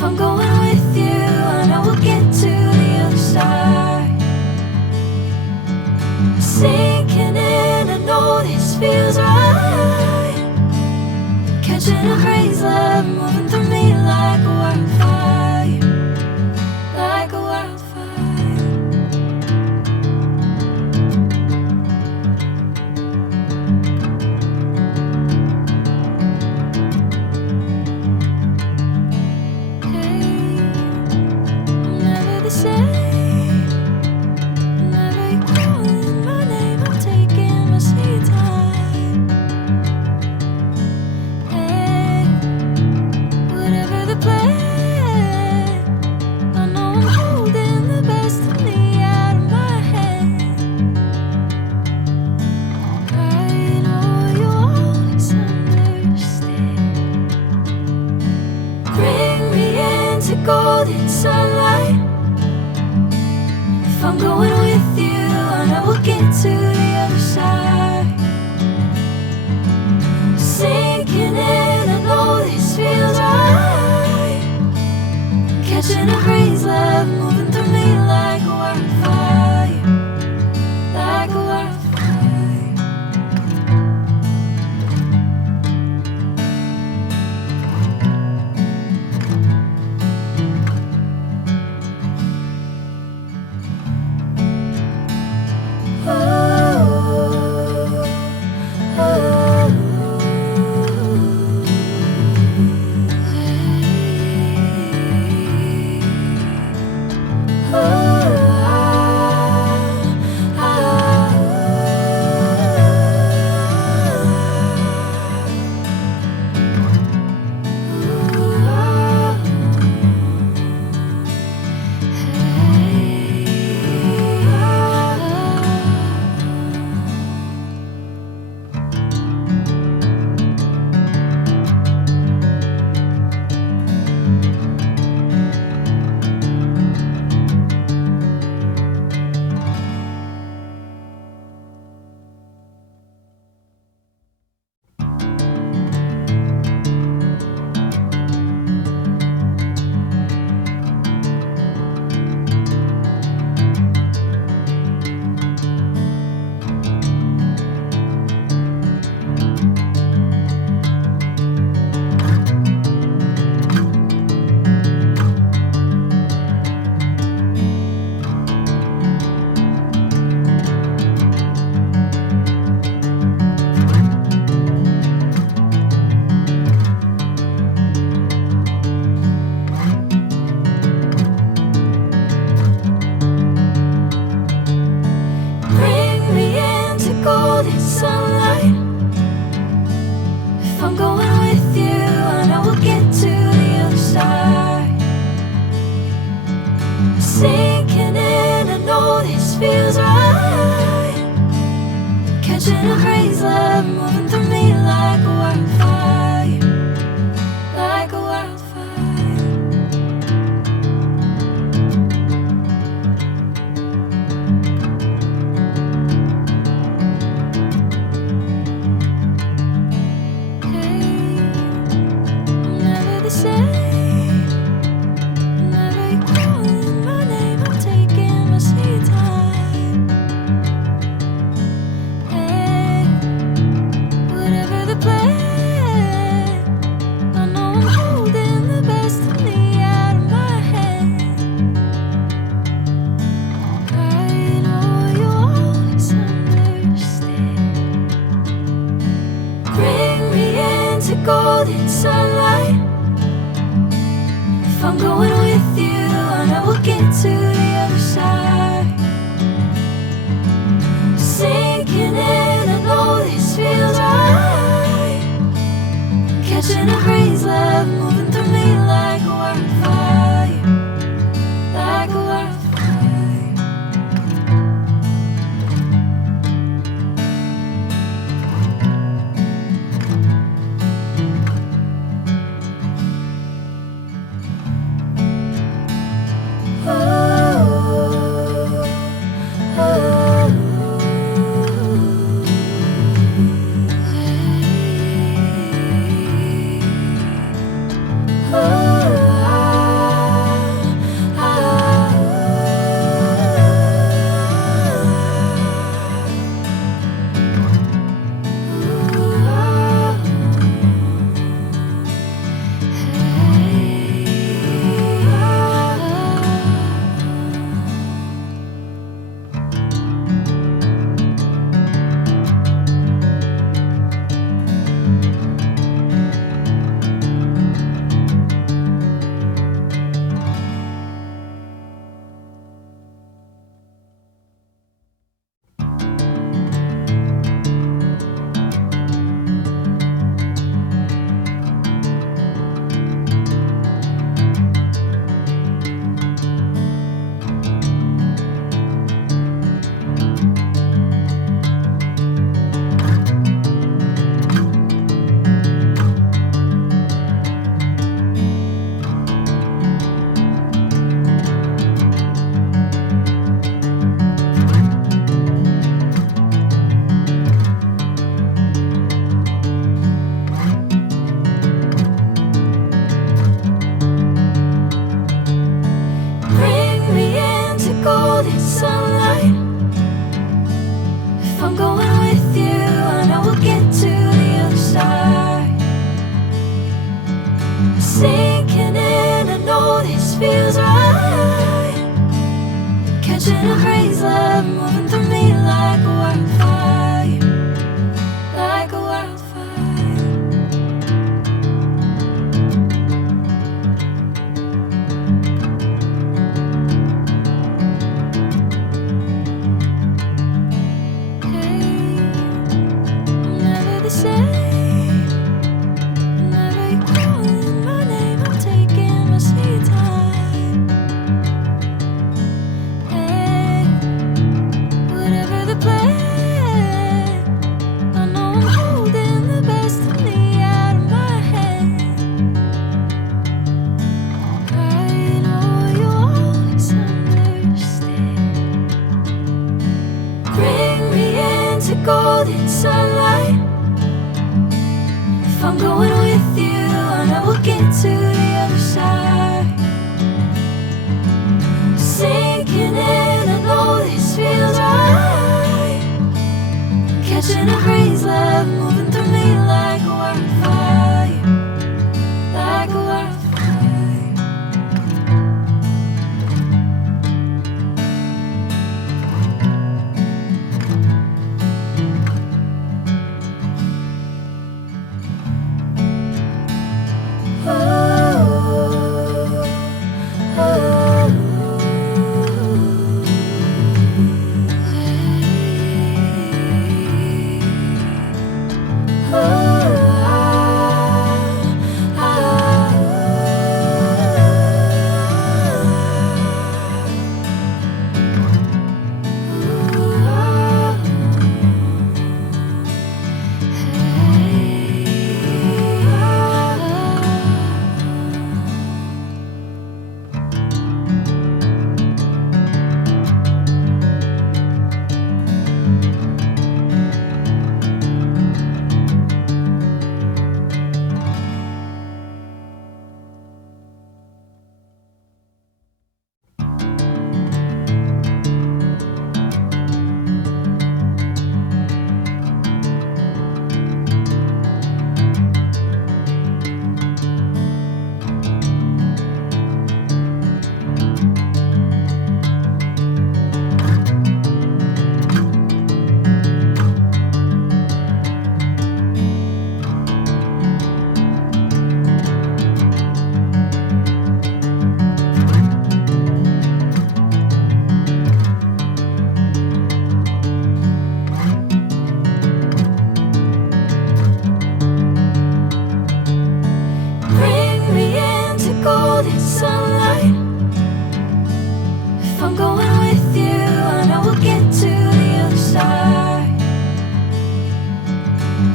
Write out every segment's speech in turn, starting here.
If I'm going with you, I know we'll get to the other side. Sinking in, I know this feels right. Catching a breeze, love moving through me like a wildfire, like a wildfire. Golden sunlight. If I'm going with you, I know we'll get to the other side. Sinking in, I know this feels right. Catching a breeze, love moving through me like a wildfire, like a wildfire. Sinking in, I know this feels right. Catching a breeze, love moving through me like a wildfire, like a wildfire. Hey, I'm never the same. Golden sunlight. If I'm going with you, I know we'll get to the other side. Sinking in, I know this feels right. Catching a breeze, love moving through me like a wildfire, like a wildfire. I'm going with you, I know we'll get to the other side. Sinking in, I know this feels right. Catching a breeze, love moving through me like a wildfire, like a wildfire. Golden sunlight. If I'm going with you, I know we'll get to the other side. Sinking in, I know this feels right. Catching a breeze, love moving through me like a wildfire, like a wildfire.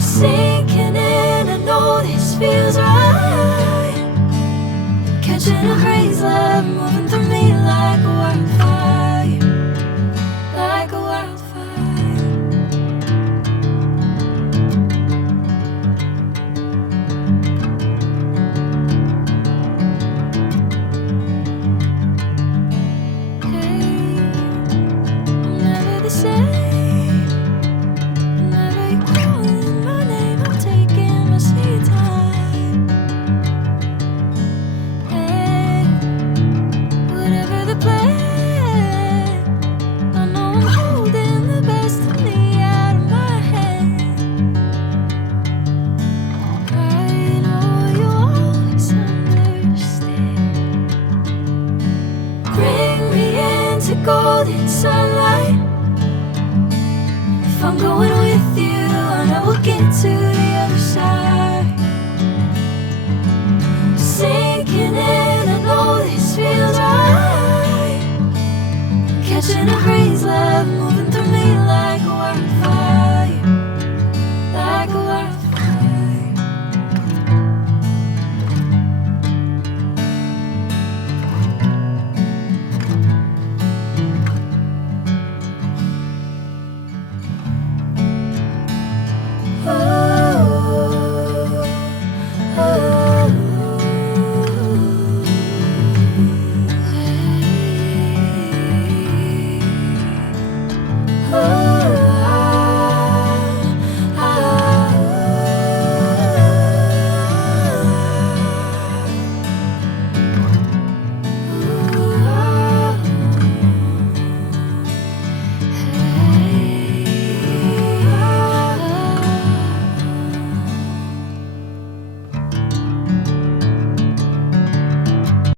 Sinking in, I know this feels right. Catching a breeze, love moving through me like a wildfire, like a wildfire. Hey, I'm never the same. Golden sunlight. If I'm going with you, I know we'll get to the other side. Sinking in, I know this feels right. Catching a breeze, love.